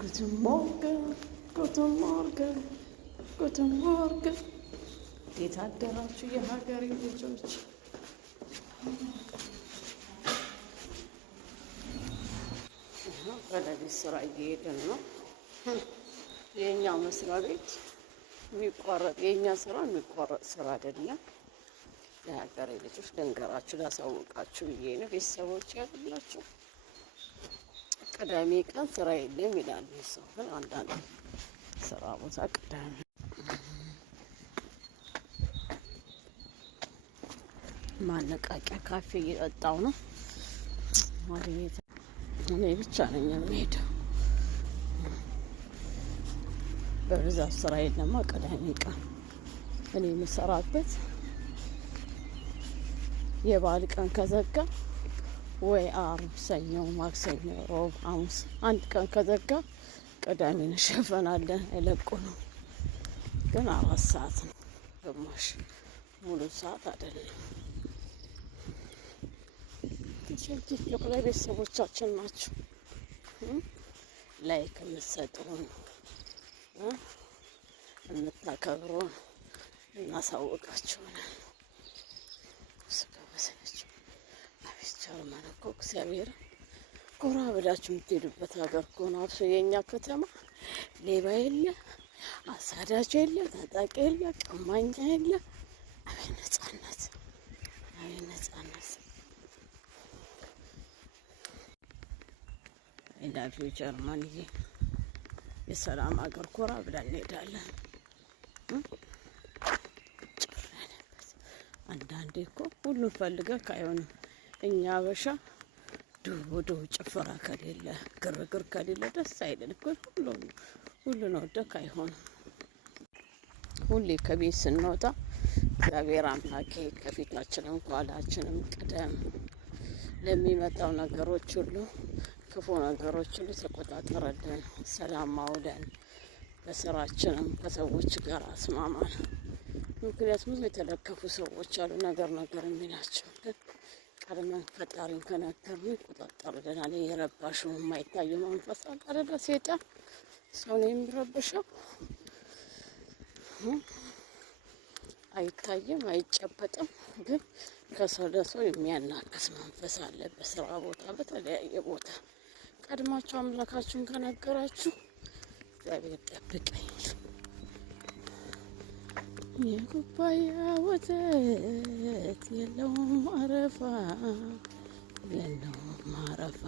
Guten Morgen, guten Morgen, guten Morgen. እንዴት አደራችሁ የሀገሬ ልጆች? ወደ ቤት ስራ እየሄድን ነው። የእኛ መስሪያ ቤት የሚቋረጥ የእኛ ስራ የሚቋረጥ ስራ አይደለም። የሀገሬ ልጆች ልንገራችሁ፣ ላሳውቃችሁ ብዬ ነው። ቤተሰቦች ያሉላችሁ ቅዳሜ ቀን ስራ የለም ይላሉ ሰው፣ ግን አንዳንድ ስራ ቦታ ቅዳሜ ማነቃቂያ ካፌ እየጠጣው ነው። እኔ ብቻ ነኝ የምሄደው። በብዛት ስራ የለማ ቅዳሜ ቀን። እኔ የምሰራበት የበዓል ቀን ከዘጋ ወይ ዓርብ፣ ሰኞ፣ ማክሰኞ፣ ሮብ፣ ሐሙስ አንድ ቀን ከዘጋ ቅዳሜ እንሸፈናለን። አይለቁ ነው ግን 4 ሰዓት ነው፣ ግማሽ ሙሉ ሰዓት አይደለም። ቲክቶክ ላይ ቤተሰቦቻችን ናቸው ላይክ የምትሰጡን የምታከብሩን እናሳውቃችሁናል። ስጋበሰነችው አቤት ጀርመን እኮ እግዚአብሔር ጎራ ብላችሁ የምትሄዱበት ሀገር እኮ ነው። አብሶ የእኛ ከተማ ሌባ የለ፣ አሳዳጅ የለ፣ ታጣቂ የለ፣ ቀማኛ የለ። አቤት ነጻነት፣ አቤት ነጻነት። ኢላፊ ጀርመንዬ የሰላም ሀገር ኮራ ብለን እንሄዳለን። አንዳንዴ እኮ ሁሉን ፈልገህ አይሆንም። እኛ አበሻ ዱቡ ጭፈራ ከሌለ ግርግር ከሌለ ደስ አይለን እኮ። ሁሉን ወደክ አይሆንም። ሁሌ ከቤት ስንወጣ እግዚአብሔር አምላኬ ከፊታችንም ከኋላችንም ቅደም፣ ለሚመጣው ነገሮች ሁሉ ክፉ ነገሮች ሁሉ ተቆጣጠረልን፣ ሰላም አውለን፣ በስራችንም ከሰዎች ጋር አስማማን። ምክንያቱም የተለከፉ ሰዎች አሉ ነገር የሚላቸው፣ ግን ቀድመን ፈጣሪን ከነገርን ይቆጣጠርልናል። የረባሹ የማይታየው መንፈስ አለ ሴጣን ሰውን የሚረብሸው አይታይም አይጨበጥም፣ ግን ከሰው ለሰው የሚያናክስ መንፈስ አለ። በስራ ቦታ፣ በተለያየ ቦታ ቀድማችሁ አምላካችሁን ከነገራችሁ እግዚአብሔር ጠብቀኝ። የኩባያ ወተት የለውም አረፋ፣ የለውም አረፋ።